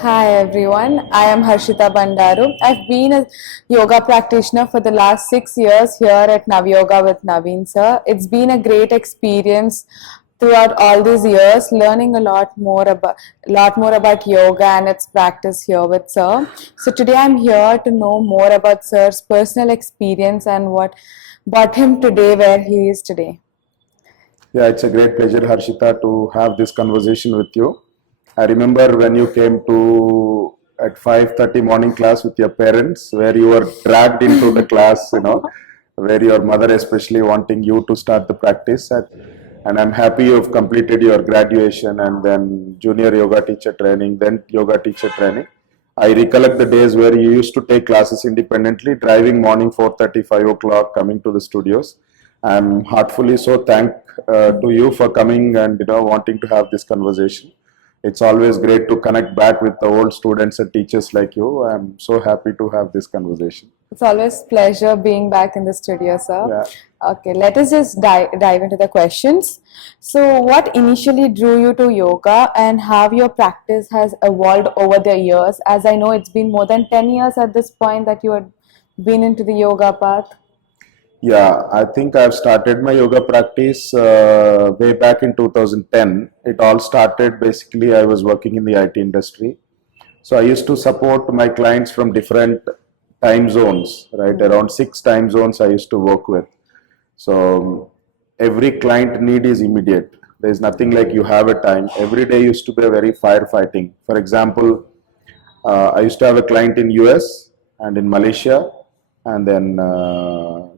Hi everyone, I am Harshita Bandaru. I've been a yoga practitioner for the last 6 years here at Navyoga with Naveen sir. It's been a great experience throughout all these years, learning a lot more about yoga and its practice here with sir. So today I'm here to know more about sir's personal experience and what brought him today where he is today. Yeah, it's a great pleasure, Harshita, to have this conversation with you. I remember when you came to at 5:30 morning class with your parents, where you were dragged into the class, where your mother especially wanting you to start the practice. And I'm happy you've completed your graduation and then junior yoga teacher training, then yoga teacher training. I recollect the days where you used to take classes independently, driving morning 4:30, 5 o'clock, coming to the studios. I'm heartfully so thank to you for coming and wanting to have this conversation. It's always great to connect back with the old students and teachers like you. I'm so happy to have this conversation. It's always pleasure being back in the studio, sir. Yeah. Okay, let us just dive into the questions. So, what initially drew you to yoga and how your practice has evolved over the years? As I know, it's been more than 10 years at this point that you had been into the yoga path. Yeah, I think I've started my yoga practice way back in 2010. It all started basically, I was working in the IT industry. So I used to support my clients from different time zones, right? Around 6 time zones I used to work with. So every client need is immediate. There is nothing like you have a time. Every day used to be a very firefighting. For example, I used to have a client in US and in Malaysia and then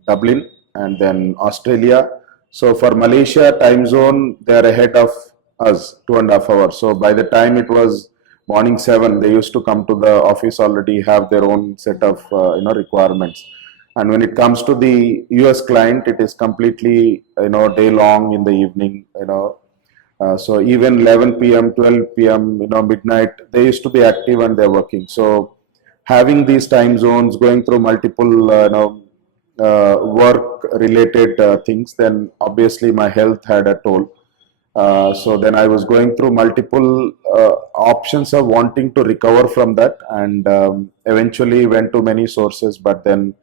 Dublin and then Australia. So for Malaysia time zone, they are ahead of us 2.5 hours. So by the time it was morning 7, they used to come to the office already have their own set of requirements. And when it comes to the US client, it is completely day long in the evening. So even 11 p.m., 12 p.m., midnight, they used to be active and they're working. So having these time zones, going through multiple, work-related things, then obviously my health had a toll. So then I was going through multiple options of wanting to recover from that, and eventually went to many sources, but then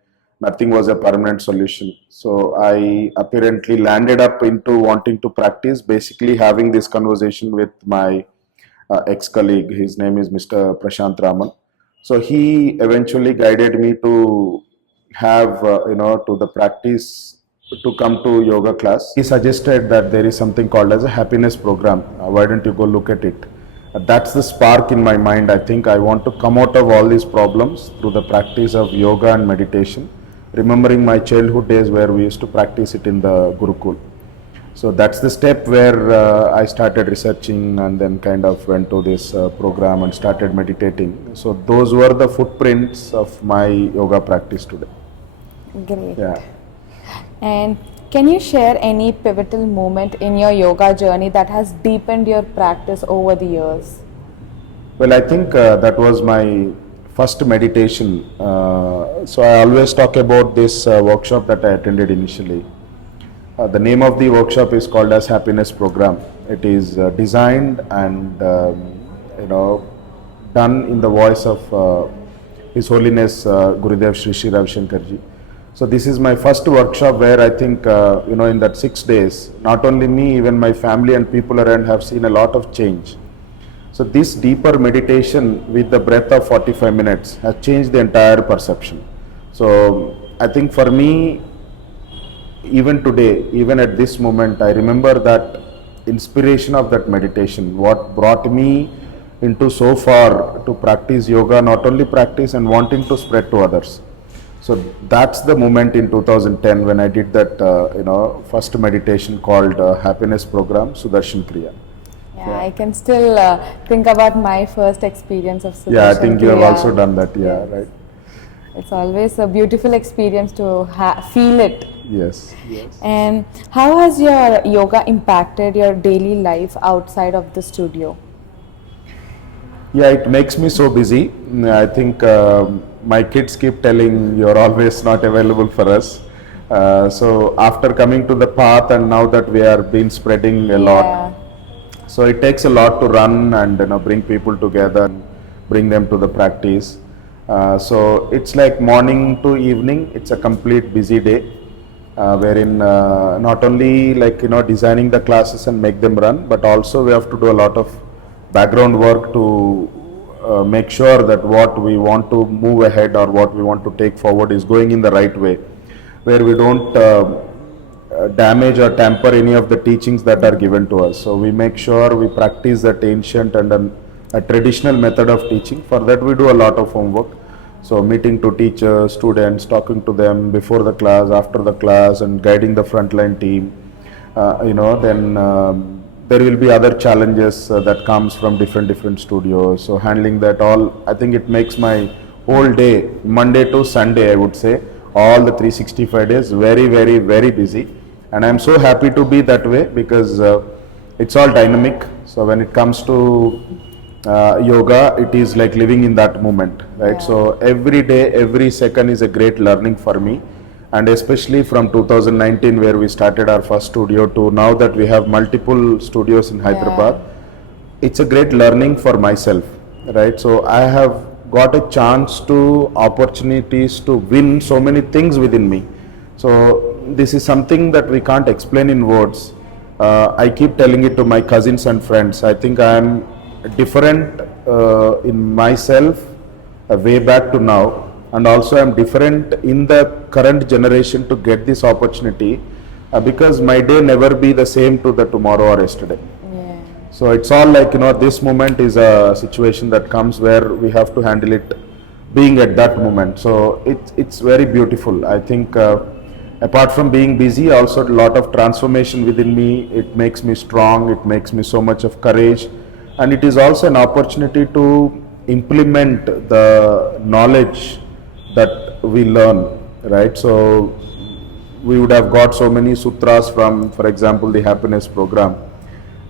nothing was a permanent solution. So I apparently landed up into wanting to practice, basically having this conversation with my ex-colleague. His name is Mr. Prashant Raman. So he eventually guided me to have, to the practice to come to yoga class. He suggested that there is something called as a happiness program. Why don't you go look at it? That's the spark in my mind. I think I want to come out of all these problems through the practice of yoga and meditation, remembering my childhood days where we used to practice it in the Gurukul. So that's the step where I started researching and then kind of went to this program and started meditating. So those were the footprints of my yoga practice today. Great. Yeah. And can you share any pivotal moment in your yoga journey that has deepened your practice over the years? Well, I think that was my first meditation. So I always talk about this workshop that I attended initially. The name of the workshop is called as Happiness Program. It is designed and done in the voice of His Holiness Gurudev Sri Sri Ravi Shankarji. So this is my first workshop where I think in that 6 days, not only me, even my family and people around have seen a lot of change. So this deeper meditation with the breath of 45 minutes has changed the entire perception. So I think for me, even today, even at this moment, I remember that inspiration of that meditation, what brought me into so far to practice yoga, not only practice and wanting to spread to others. So that's the moment in 2010 when I did that, first meditation called Happiness Program, Sudarshan Kriya. Yeah, I can still think about my first experience of Sudarshan Yeah, I think you have Kriya. also done that. Yeah, Yes. right. It's always a beautiful experience to feel it. Yes. Yes. And how has your yoga impacted your daily life outside of the studio? Yeah, it makes me so busy. I think my kids keep telling you're always not available for us. So after coming to the path and now that we are been spreading a lot, Yeah. so it takes a lot to run and bring people together, bring them to the practice. So it's like morning to evening. It's a complete busy day, wherein not only like designing the classes and make them run, but also we have to do a lot of background work to make sure that what we want to move ahead or what we want to take forward is going in the right way, where we don't damage or tamper any of the teachings that are given to us. So we make sure we practice that ancient and a traditional method of teaching. For that we do a lot of homework. So meeting to teachers, students, talking to them before the class, after the class, and guiding the frontline team. Then there will be other challenges that comes from different studios. So handling that all, I think it makes my whole day, Monday to Sunday, I would say, all the 365 days, very, very, very busy. And I'm so happy to be that way because it's all dynamic. So when it comes to yoga, it is like living in that moment, right? Yeah. So every day, every second is a great learning for me. And especially from 2019, where we started our first studio, to now that we have multiple studios in Hyderabad, it's a great learning for myself, right? So I have got a chance to opportunities to win so many things within me. So this is something that we can't explain in words. I keep telling it to my cousins and friends. I think I am different in myself way back to now, and also I'm different in the current generation to get this opportunity because my day never be the same to the tomorrow or yesterday. Yeah. So it's all like this moment is a situation that comes where we have to handle it being at that moment. So it's very beautiful. I think apart from being busy, also a lot of transformation within me. It makes me strong. It makes me so much of courage, and it is also an opportunity to implement the knowledge that we learn, right? So we would have got so many sutras from, for example, the happiness program,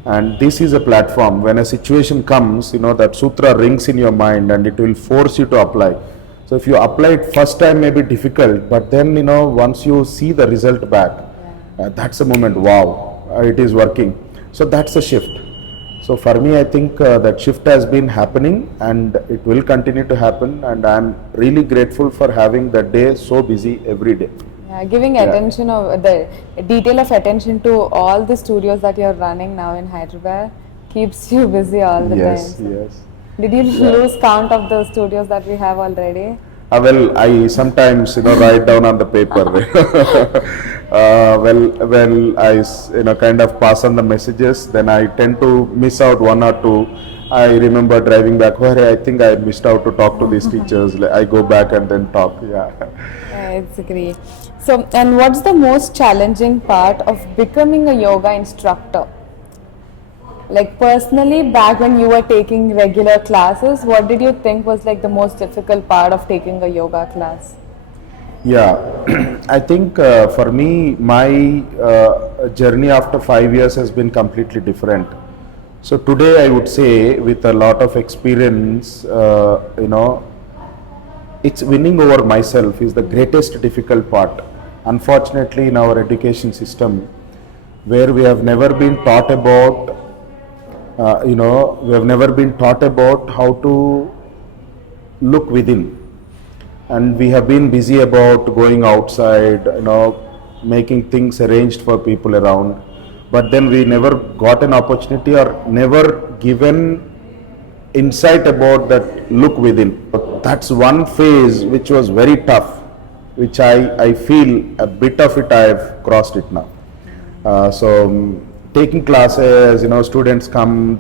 and this is a platform. When a situation comes, that sutra rings in your mind and it will force you to apply. So if you apply it first time may be difficult, but then once you see the result back, that's the moment, wow, it is working. So that's a shift. So for me, I think that shift has been happening and it will continue to happen, and I'm really grateful for having that day so busy every day. Yeah, giving Yeah. attention of the detail of attention to all the studios that you're running now in Hyderabad keeps you busy all the Yes, time. yes. Did you Yeah. lose count of the studios that we have already? Well, I sometimes write down on the paper. When I kind of pass on the messages, then I tend to miss out one or two. I remember driving back, where I think I missed out to talk to these teachers. I go back and then talk. Yeah. Yeah, it's great. So, and what's the most challenging part of becoming a yoga instructor? Like personally, back when you were taking regular classes, what did you think was like the most difficult part of taking a yoga class? Yeah, I think for me, my journey after 5 years has been completely different. So today, I would say, with a lot of experience, it's winning over myself is the greatest difficult part. Unfortunately, in our education system, where we have never been taught about, we have never been taught about how to look within, and we have been busy about going outside, making things arranged for people around, but then we never got an opportunity or never given insight about that look within. That's one phase which was very tough, which I feel a bit of it I have crossed it now. Taking classes, students come,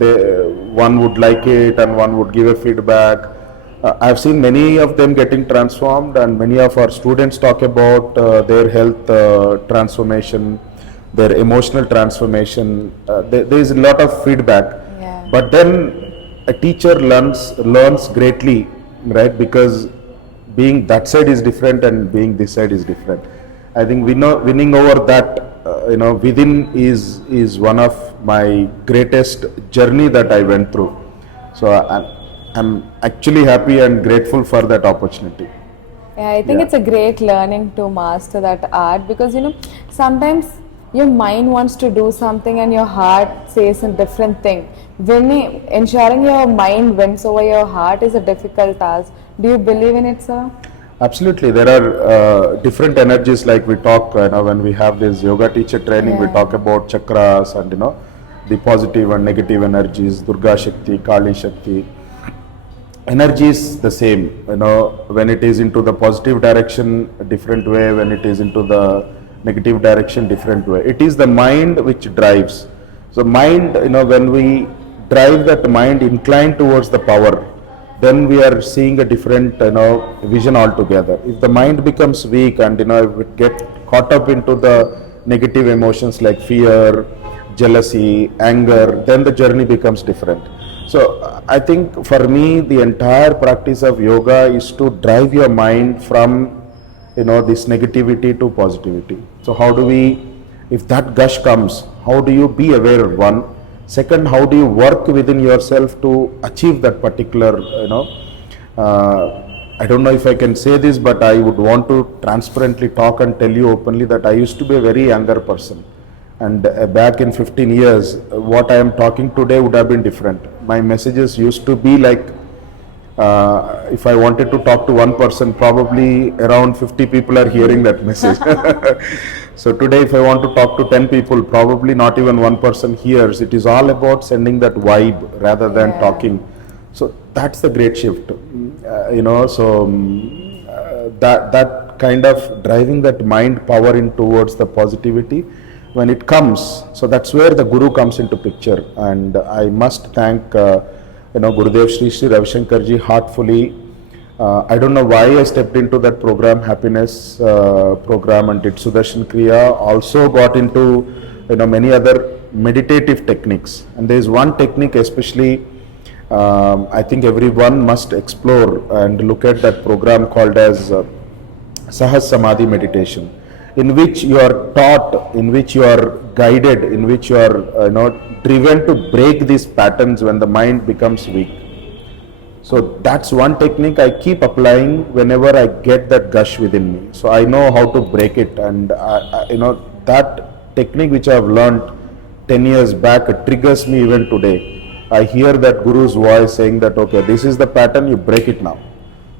one would like it and one would give a feedback. I've seen many of them getting transformed, and many of our students talk about their health transformation, their emotional transformation. There is a lot of feedback, Yeah. but then a teacher learns greatly, right? Because being that side is different and being this side is different. I think winning over that within is one of my greatest journey that I went through. So I'm actually happy and grateful for that opportunity. Yeah, I think Yeah. it's a great learning to master that art because sometimes your mind wants to do something and your heart says a different thing. Ensuring your mind wins over your heart is a difficult task. Do you believe in it, sir? Absolutely, there are different energies. Like we talk, when we have this yoga teacher training, we Yeah. talk about chakras and the positive and negative energies, Durga Shakti, Kali Shakti. Energy is the same, when it is into the positive direction a different way, when it is into the negative direction different way. It is the mind which drives. So mind, when we drive that mind inclined towards the power, then we are seeing a different vision altogether. If the mind becomes weak and if it get caught up into the negative emotions like fear, jealousy, anger, then the journey becomes different. So I think for me, the entire practice of yoga is to drive your mind from this negativity to positivity. So how do we, if that gush comes, how do you be aware of one? Second, how do you work within yourself to achieve that particular, I don't know if I can say this, but I would want to transparently talk and tell you openly that I used to be a very younger person. And back in 15 years, what I am talking today would have been different. My messages used to be like, if I wanted to talk to one person, probably around 50 people are hearing that message. So today, if I want to talk to 10 people, probably not even one person hears. It is all about sending that vibe rather than Yeah. talking. So that's the great shift. That kind of driving that mind power in towards the positivity when it comes. So that's where the guru comes into picture, and I must thank Gurudev Sri Ravi Shankar ji heartfully. I don't know why I stepped into that program, happiness program, and did Sudarshan Kriya. Also got into many other meditative techniques, and there is one technique especially I think everyone must explore and look at that program called as Sahas Samadhi meditation, in which you are taught, in which you are guided, in which you are driven to break these patterns when the mind becomes weak. So that's one technique I keep applying whenever I get that gush within me. So I know how to break it, and that technique which I have learned 10 years back, it triggers me even today. I hear that guru's voice saying that, okay, this is the pattern, you break it now.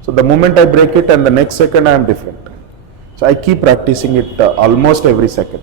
So the moment I break it, and the next second I am different. So I keep practicing it almost every second.